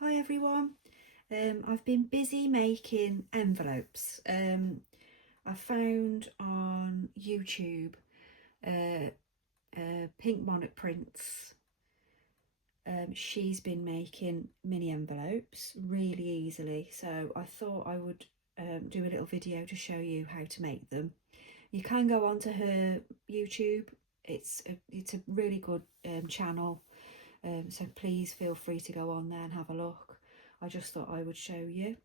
Hi everyone. I've been busy making envelopes. I found on YouTube Pink Monarch Prints. She's been making mini envelopes really easily, so I thought I would do a little video to show you how to make them. You can go onto her YouTube. It's a really good channel. So please feel free to go on there and have a look. I just thought I would show you.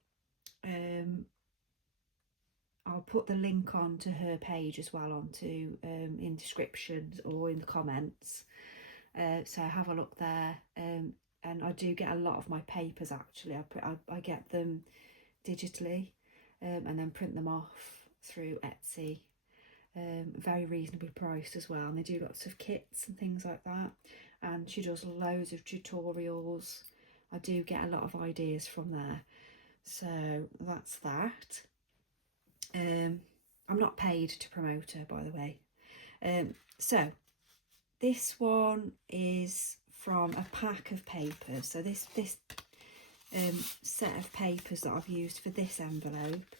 I'll put the link on to her page as well onto in descriptions or in the comments. So have a look there. And I do get a lot of my papers actually. I get them digitally and then print them off through Etsy. Very reasonably priced as well, and they do lots of kits and things like that, and she does loads of tutorials. I do get a lot of ideas from there, so that's that. I'm not paid to promote her, by the way. So this one is from a pack of papers. So this set of papers that I've used for this envelope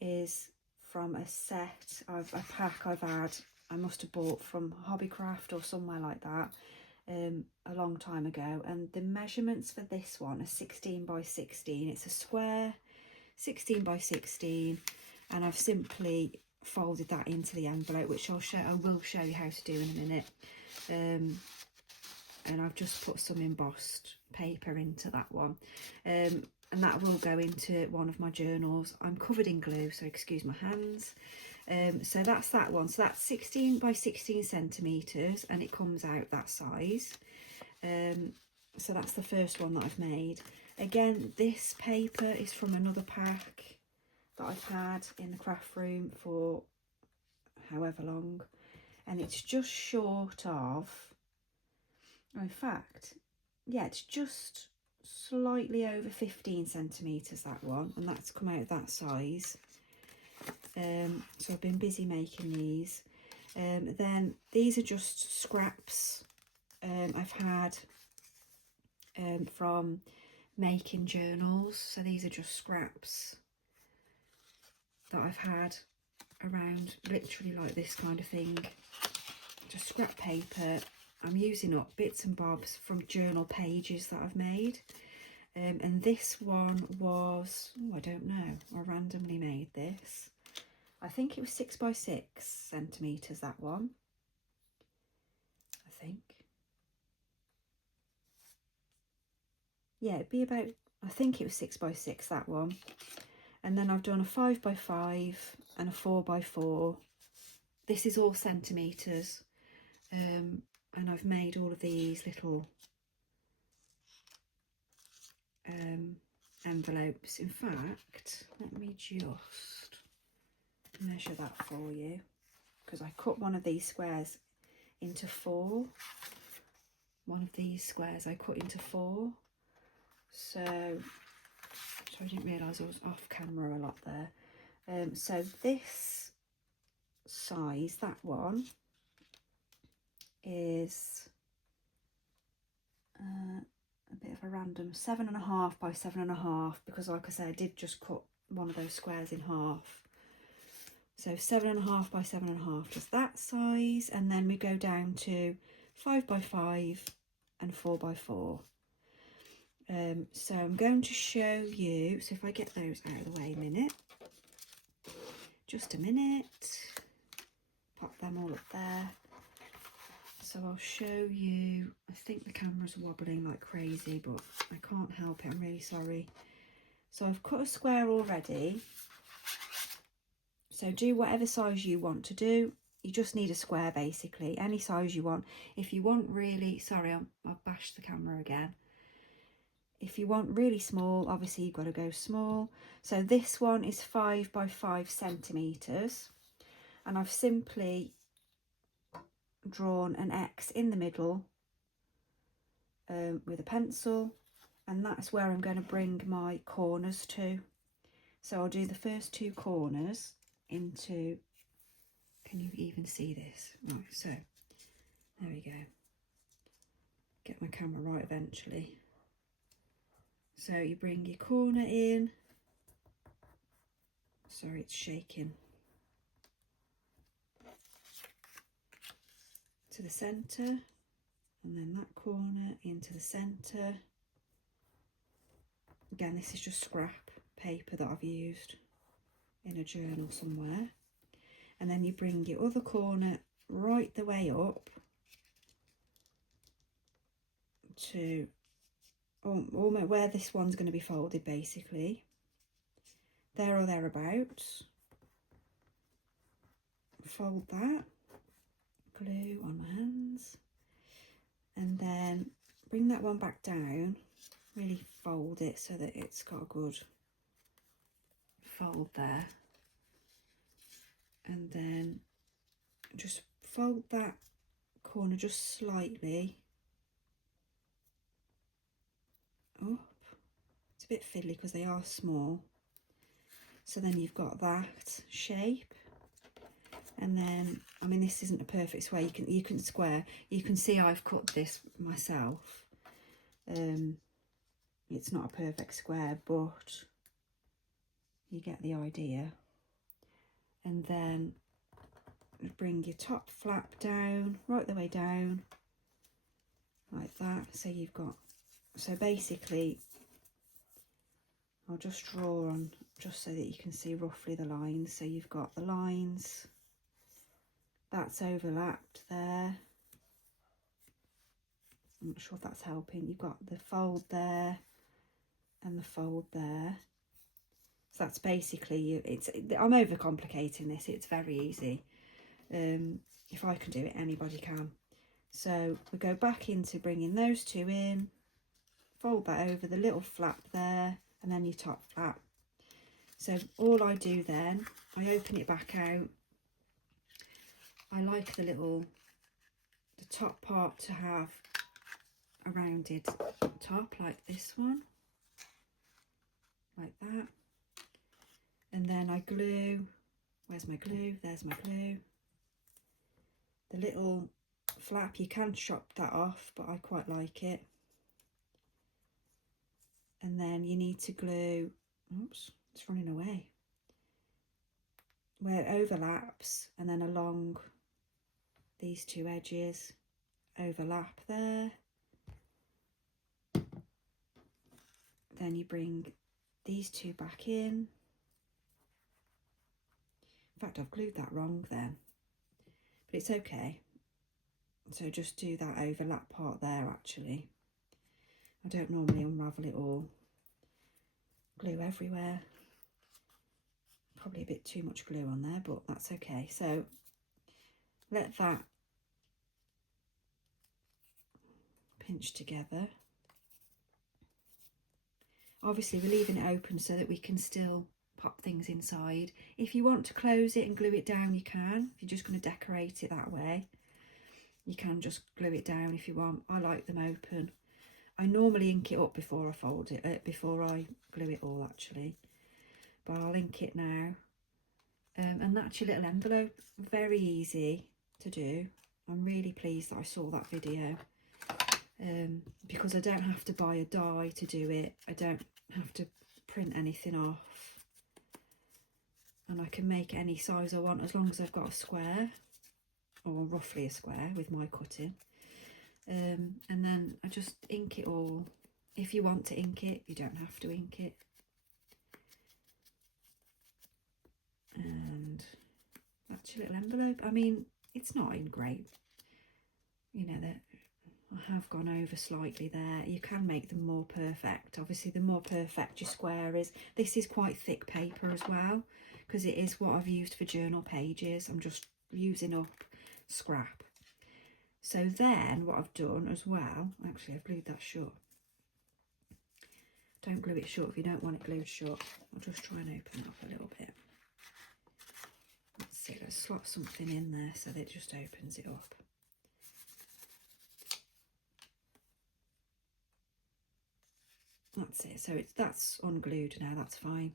is from a set of a pack I've had. I must have bought from Hobbycraft or somewhere like that a long time ago, and the measurements for this one are 16 by 16. It's a square 16 by 16, and I've simply folded that into the envelope, which I will show you how to do in a minute. And I've just put some embossed paper into that one, and that will go into one of my journals. I'm covered in glue, so excuse my hands. So that's that one. So that's 16 by 16 centimetres, and it comes out that size. So that's the first one that I've made. Again, this paper is from another pack that I've had in the craft room for however long, and it's just short of, in fact, yeah, it's just slightly over 15 centimetres, that one, and that's come out that size. So I've been busy making these. Then these are just scraps I've had from making journals. So these are just scraps that I've had around, literally like this kind of thing, just scrap paper. I'm using up bits and bobs from journal pages that I've made. And this one was, oh, I don't know, I randomly made this. I think it was 6 by 6 centimetres, that one, I think. Yeah, it'd be about, I think it was 6 by 6, that one. And then I've done a 5 by 5 and a 4 by 4. This is all centimetres. And I've made all of these little envelopes. In fact, let me just measure that for you, because I cut one of these squares into 4. One of these squares I cut into 4. So I didn't realise I was off camera a lot there. So this size, that one, is a bit of a random 7.5 by 7.5, because like I said, I did just cut one of those squares in half. So 7.5 by 7.5, just that size, and then we go down to 5 by 5 and 4 by 4. So I'm going to show you, so if I get those out of the way a minute, just a minute, pop them all up there. So I'll show you, I think the camera's wobbling like crazy, but I can't help it, I'm really sorry. So I've cut a square already. So do whatever size you want to do. You just need a square, basically, any size you want. If you want really, sorry, I've bashed the camera again. If you want really small, obviously you've got to go small. So this one is 5 by 5 centimetres, and I've simply drawn an X in the middle with a pencil, and that's where I'm going to bring my corners to. So I'll do the first 2 corners into, can you even see this? Right, so there we go. Get my camera right eventually. So you bring your corner in. Sorry, it's shaking. To the centre, and then that corner into the centre. Again, this is just scrap paper that I've used in a journal somewhere. And then you bring your other corner right the way up to almost where this one's going to be folded, basically. There or thereabouts. Fold that. Glue on my hands. And then bring that one back down. Really fold it so that it's got a good fold there. And then just fold that corner just slightly up. It's a bit fiddly because they are small. So then you've got that shape. And then, I mean, this isn't a perfect square. You can square. You can see I've cut this myself. It's not a perfect square, but you get the idea. And then bring your top flap down, right the way down, like that. So you've got, so basically, I'll just draw on just so that you can see roughly the lines. So you've got the lines, that's overlapped there. I'm not sure if that's helping. You've got the fold there and the fold there. So that's basically, I'm overcomplicating this. It's very easy. If I can do it, anybody can. So we go back into bringing those two in, fold that over the little flap there, and then your top flap. So all I do then, I open it back out. I like the top part to have a rounded top like this one, like that. And then I glue, where's my glue? There's my glue. The little flap, you can chop that off, but I quite like it. And then you need to glue, oops, it's running away, where it overlaps, and then along these two edges, overlap there. Then you bring these two back in. In fact, I've glued that wrong then, but it's okay. So just do that overlap part there actually. I don't normally unravel it all. Glue everywhere. Probably a bit too much glue on there, but that's okay. So let that pinch together. Obviously we're leaving it open so that we can still pop things inside. If you want to close it and glue it down, you can. If you're just going to decorate it that way, you can just glue it down if you want. I like them open. I normally ink it up before I fold it, before I glue it all actually, but I'll ink it now. And that's your little envelope. Very easy to do. I'm really pleased that I saw that video, because I don't have to buy a die to do it. I don't have to print anything off, and I can make any size I want as long as I've got a square, or roughly a square with my cutting. And then I just ink it all. If you want to ink it, you don't have to ink it. And that's your little envelope. I mean, it's not in great, you know, that I have gone over slightly there. You can make them more perfect. Obviously, the more perfect your square is. This is quite thick paper as well, because it is what I've used for journal pages. I'm just using up scrap. So then what I've done as well, actually I've glued that shut. Don't glue it shut if you don't want it glued shut. I'll just try and open it up a little bit. Let's see, let's slot something in there so that it just opens it up. That's it, so that's unglued now, that's fine.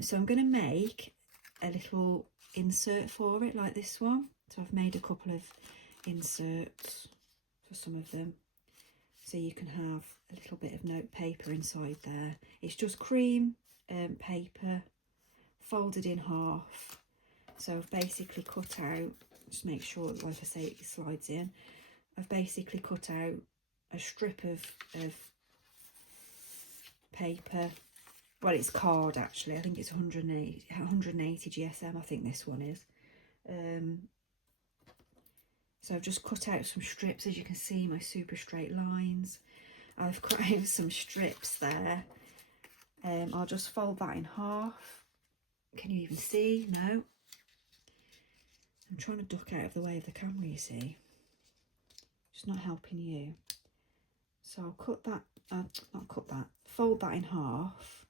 So I'm going to make a little insert for it like this one. So I've made a couple of inserts for some of them. so you can have a little bit of note paper inside there. It's just cream paper folded in half. So I've basically cut out, just make sure, like I say, it slides in. I've basically cut out a strip of paper. Well, it's card actually. I think it's 180 GSM. I think this one is. So I've just cut out some strips, as you can see, my super straight lines. I've cut out some strips there. I'll just fold that in half. Can you even see? No. I'm trying to duck out of the way of the camera, you see. Just not helping you. So I'll cut that, not cut that, fold that in half.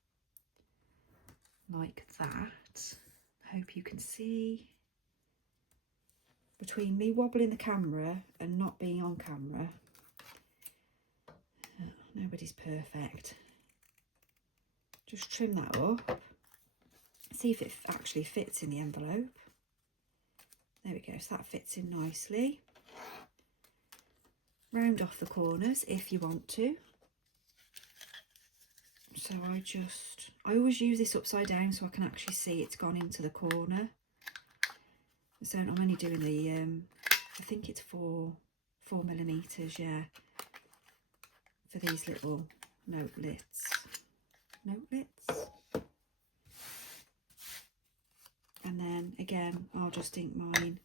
Like that. I hope you can see. Between me wobbling the camera and not being on camera, nobody's perfect. Just trim that up. See if it actually fits in the envelope. There we go, so that fits in nicely. Round off the corners if you want to. So I always use this upside down so I can actually see it's gone into the corner. So I'm only doing the, I think it's 4mm, yeah, for these little note lids. And then again, I'll just ink mine,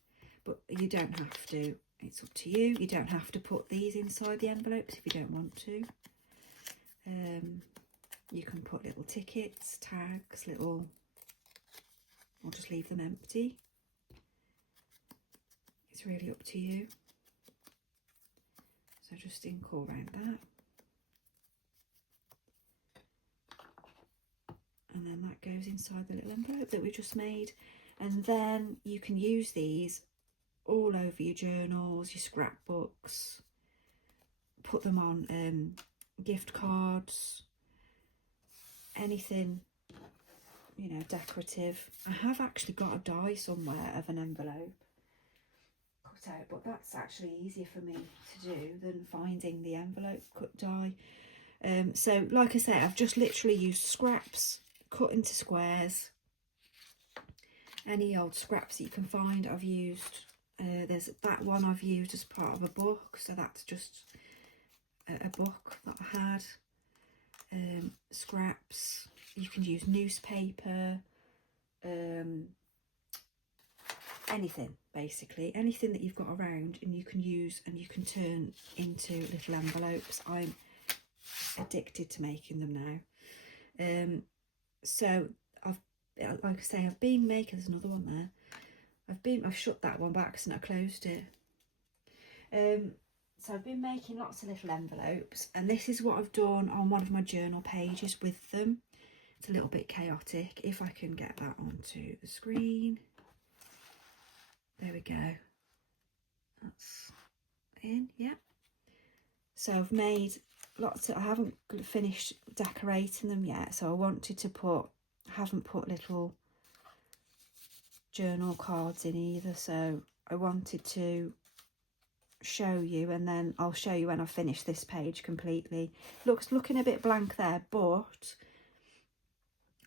but you don't have to. It's up to you. You don't have to put these inside the envelopes if you don't want to. You can put little tickets, tags, or just leave them empty. It's really up to you. So just ink all around that. And then that goes inside the little envelope that we just made. And then you can use these all over your journals, your scrapbooks, put them on gift cards, anything, you know, decorative. I have actually got a die somewhere of an envelope cut out, but that's actually easier for me to do than finding the envelope cut die. So like I say, I've just literally used scraps cut into squares. Any old scraps that you can find, I've used. There's that one I've used as part of a book, so that's just a book that I had. Scraps, you can use newspaper, anything basically, anything that you've got around and you can use and you can turn into little envelopes. I'm addicted to making them now. So like I say, I've been making, there's another one there. I've shut that one back and I closed it. So I've been making lots of little envelopes, and this is what I've done on one of my journal pages with them. It's a little bit chaotic. If I can get that onto the screen. There we go. That's in, yeah. So I've made lots of, I haven't finished decorating them yet, so I wanted to put, I haven't put little journal cards in either, so I wanted to show you, and then I'll show you when I finish this page completely. Looking a bit blank there, but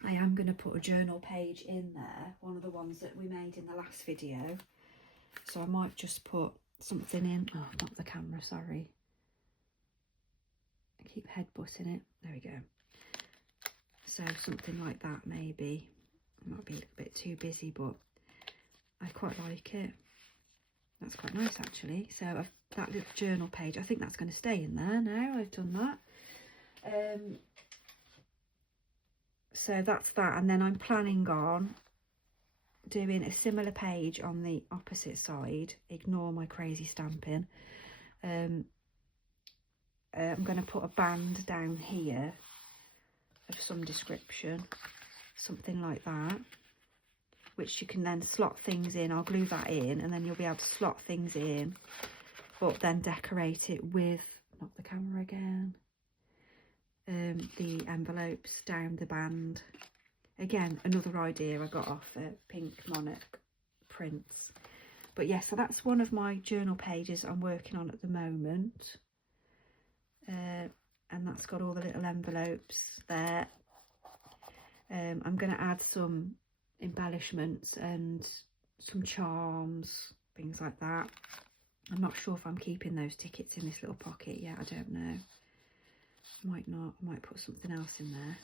I am going to put a journal page in there, one of the ones that we made in the last video. So I might just put something in. Oh, not the camera, sorry. I keep headbutting it. There we go. So something like that maybe. It might be a little bit too busy, but I quite like it. That's quite nice actually. So that little journal page, I think that's going to stay in there now I've done that. So that's that, and then I'm planning on doing a similar page on the opposite side. Ignore my crazy stamping. I'm going to put a band down here of some description, something like that, which you can then slot things in. I'll glue that in, and then you'll be able to slot things in, but then decorate it with, not the camera again, the envelopes down the band. Again, another idea I got off Pink Monarch Prints. But yeah, so that's one of my journal pages I'm working on at the moment. and that's got all the little envelopes there. I'm going to add some embellishments and some charms, things like that. I'm not sure if I'm keeping those tickets in this little pocket yet, I don't know. Might not, I might put something else in there.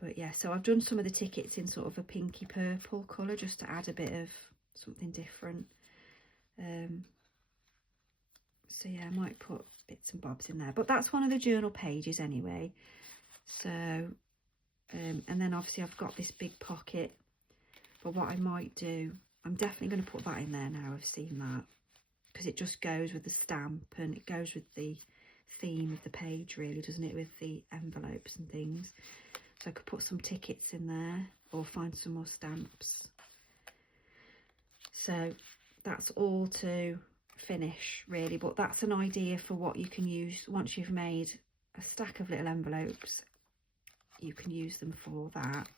But yeah, so I've done some of the tickets in sort of a pinky purple colour just to add a bit of something different. So yeah, I might put bits and bobs in there. But that's one of the journal pages anyway. So, and then obviously I've got this big pocket. But what I might do, I'm definitely going to put that in there now I've seen that. Because it just goes with the stamp and it goes with the theme of the page really, doesn't it? With the envelopes and things. So I could put some tickets in there or find some more stamps. So that's all to finish really, but that's an idea for what you can use once you've made a stack of little envelopes. You can use them for that.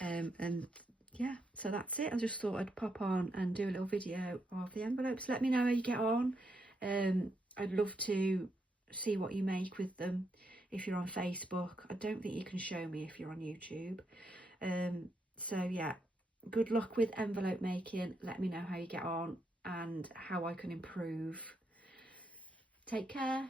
And yeah, so that's it. I just thought I'd pop on and do a little video of the envelopes. Let me know how you get on. I'd love to see what you make with them if you're on Facebook. I don't think you can show me if you're on YouTube. So yeah, good luck with envelope making. Let me know how you get on and how I can improve. Take care.